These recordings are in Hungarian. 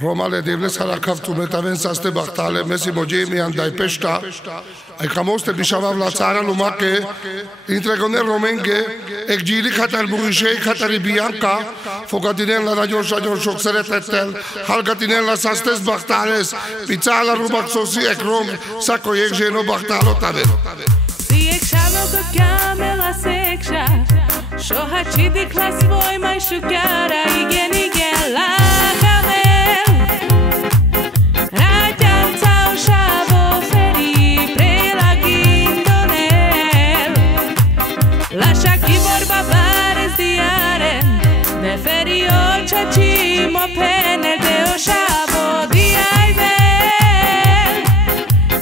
Romale devles harakavtu metaven saste bachtale mesi mojemi andai pesta ai kamoste bishavavla tsara lumake intregone romenge ekjili khatar burishe khatari bianca fogatinen la radio shokseretel halgatinen la sastes bachtales pizzala rubaxosi ekrom sako ekjeno bachtalotave si ekshalo ko kamela seksha shohachidi klas voy mai shukara igen la Chachimo pene de oshabo di aivel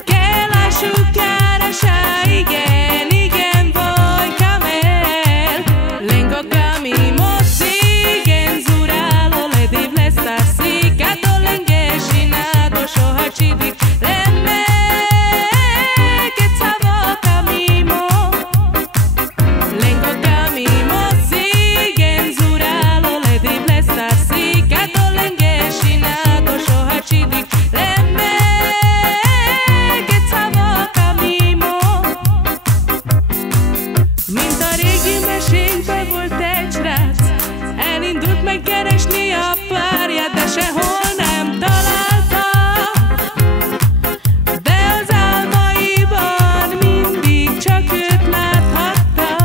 que la shukara shaigen igen voy kamel lengo kami mosigen zuralo le divlesta si kato lenge shinado shohachidik leme que tsavo kamimo lengo kami mosigen zuralo le divlesta keresni a párját, de sehol nem találta. De az álmaiban mindig csak őt láthatta.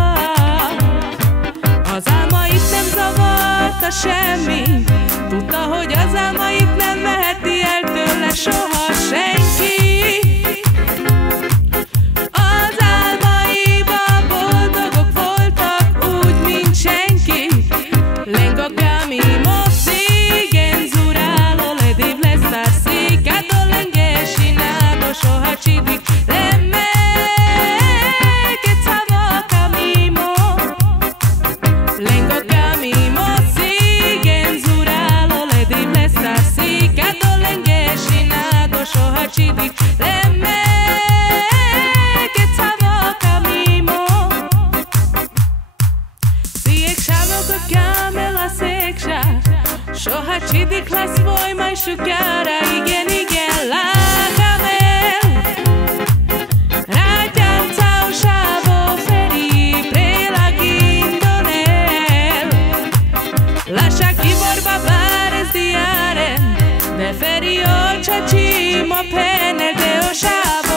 Az álmait nem zavarta semmi, tudta, hogy az álmait nem veheti el tőle soha senki. Az álmaiban boldogok voltak úgy, mint senki. Lengo camimo siguen zuralo le divlesta si kato lenge shinado shohachidik leme que tsavo camimo lengo camimo siguen zuralo le divlesta si kato lenge shinado shohachidik leme que tsavo camimo si ekshalo ko kamela seksha shohachidik las voy mai shukara igen la kamel rajan tsau shavo feri prelagin donel lascia chi vorba bares diaren de feri o chachimo pene de o shavo